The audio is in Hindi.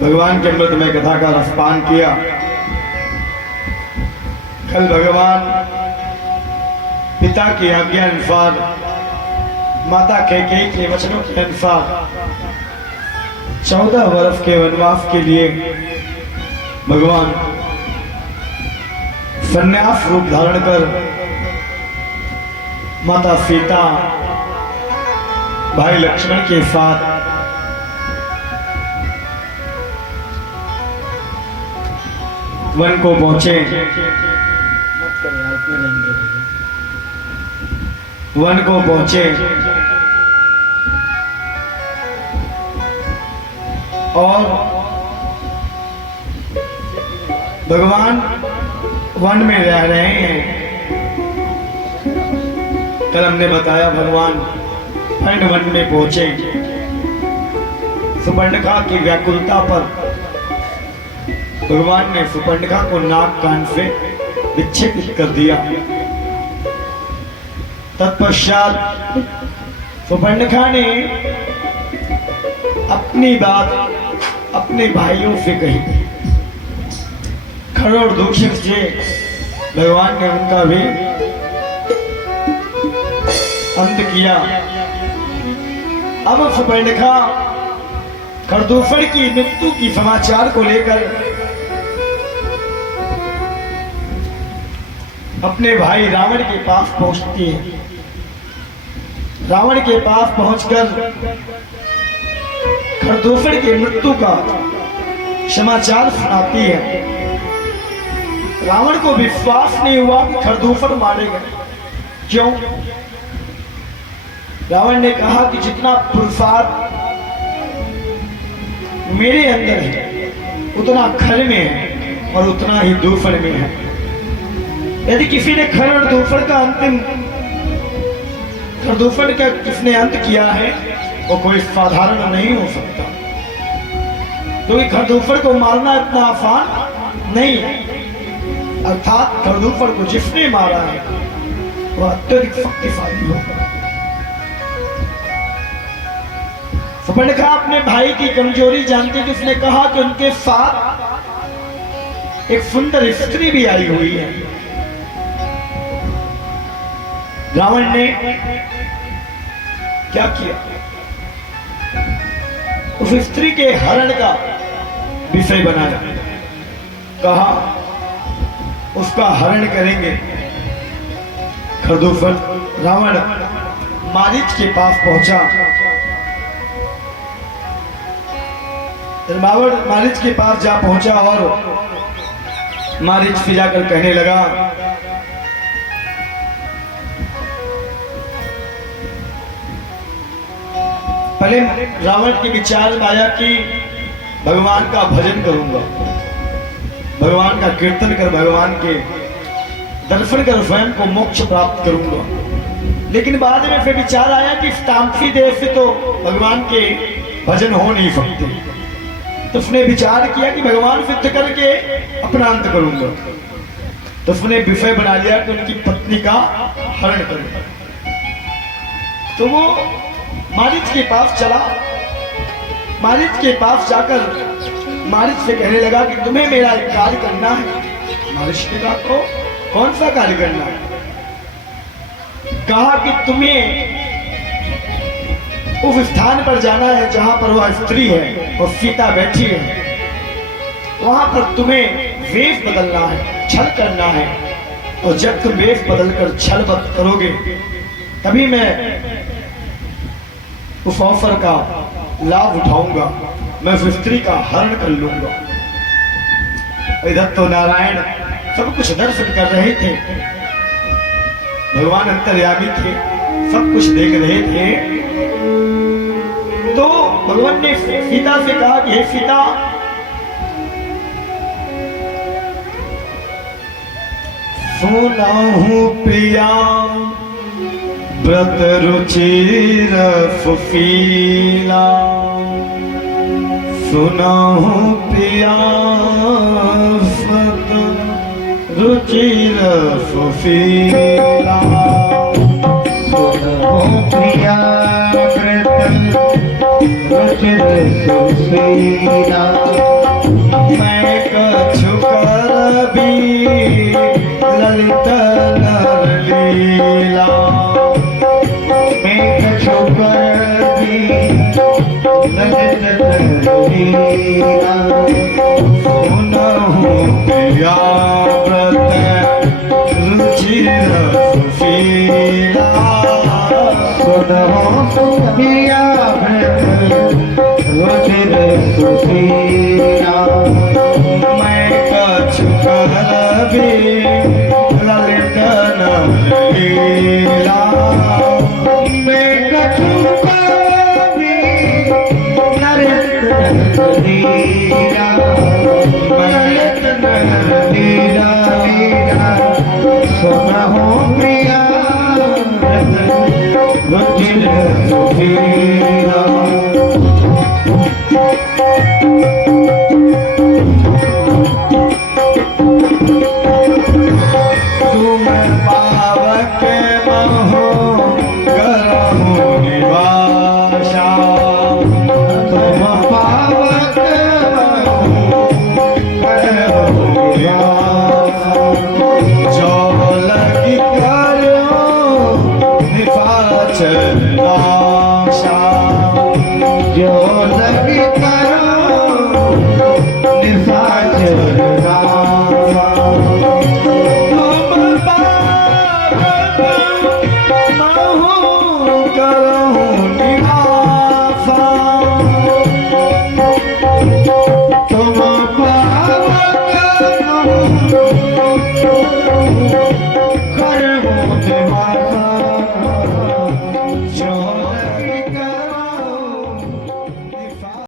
भगवान के अमृत में कथा का रसपान किया। कल भगवान पिता की आज्ञा अनुसार, माता कैकेयी के वचनों के अनुसार 14 वर्ष के वनवास के लिए भगवान संन्यास रूप धारण कर माता सीता भाई लक्ष्मण के साथ वन को पहुंचे। वन को पहुंचे और भगवान वन में रह रहे हैं। कल हमने बताया भगवान वन में पहुंचे। सुपर्णखा की व्याकुलता पर भगवान ने सुपर्णखा को नाक कान से विच्छेदित कर दिया। तत्पश्चात सुपर्णखा ने अपनी बात अपने भाइयों से कही। खर और दूषण से भगवान ने उनका भी अंत किया। अब सुपर्णखा खरदूषण की मृत्यु की समाचार को लेकर अपने भाई रावण के पास पहुंचती है। रावण के पास पहुंचकर खरदूषण की मृत्यु का समाचार सुनाती है। रावण को विश्वास नहीं हुआ कि खरदूषण मारे गए। क्यों? रावण ने कहा कि जितना पुरुषार्थ मेरे अंदर है उतना खर में है और उतना ही दूषण में है। यदि किसी ने खर और दूषण का अंतिम खरदूषण का किसने अंत किया है वो कोई साधारण नहीं हो सकता, क्योंकि खरदूषण को मारना इतना आसान नहीं है। अर्थात खरदूषण को जिसने मारा है वह अत्यधिक शक्तिशाली होगा। सुपर्णखा अपने भाई की कमजोरी जानती थी। उसने कहा कि उनके साथ एक सुंदर स्त्री भी आई हुई है। रावण ने क्या किया? उस स्त्री के हरण का विषय बनाया। कहा उसका हरण करेंगे। खरदूषण रावण मारीच के पास पहुंचा। रावण मारीच के पास जा पहुंचा और मारीच से जाकर कहने लगा, पहले रावण के विचार में आया कि भगवान का भजन करूंगा, भगवान का कीर्तन कर भगवान के दर्शन कर स्वयं को मोक्ष प्राप्त करूंगा। लेकिन बाद में फिर विचार आया कि इस तामसी देह से तो भगवान के भजन हो नहीं सकते। तो उसने विचार किया कि भगवान सिद्ध करके अपना अंत करूंगा। तो उसने विषय बना लिया कि उनकी पत्नी का हरण करूंगा। तो वो मारीच के पास चला। मारीच के पास जाकर मारीच से कहने लगा कि तुम्हें मेरा एक कार्य करना है। मारीच ने कहा तो कौन सा कार्य करना है? कहा कि तुम्हें उस स्थान पर जाना है जहां पर वह स्त्री है और सीता बैठी है। वहां पर तुम्हें वेश बदलना है, छल करना है। और जब तुम वेश बदलकर छल करोगे तभी मैं उस अवसर का लाभ उठाऊंगा, मैं उस स्त्री का हरण कर लूंगा। इधर तो नारायण सब कुछ दर्शन कर रहे थे। भगवान अंतर्यामी थे, सब कुछ देख रहे थे। तो भगवान ने सीता से कहा कि हे सीता, सुना हूं प्रिया व्रत रुचिर सुशीला, सुना हूं प्रिया व्रत रुचिर सुशीला, सुना हूं प्रिया व्रत रुचिर सुशीला मैं कछु कर भी ललित नर लीला मैं कछु कर भी ललित नर लीला सुनहु प्रिया व्रत रुचिर सुशीला सुनहु प्रिया व्रत रुचिर सुशीला मैं कछु कर भी ललित नर लीला मैं कछु कर भी ललित नर लीला ललित नर लीला लीला सुनहु प्रिया व्रत रुचिर सुशीला तुम पावक महो करहु निवासा तुम पावक करहु निवासा जो लगी करो निपाचल आशा जो लगी कर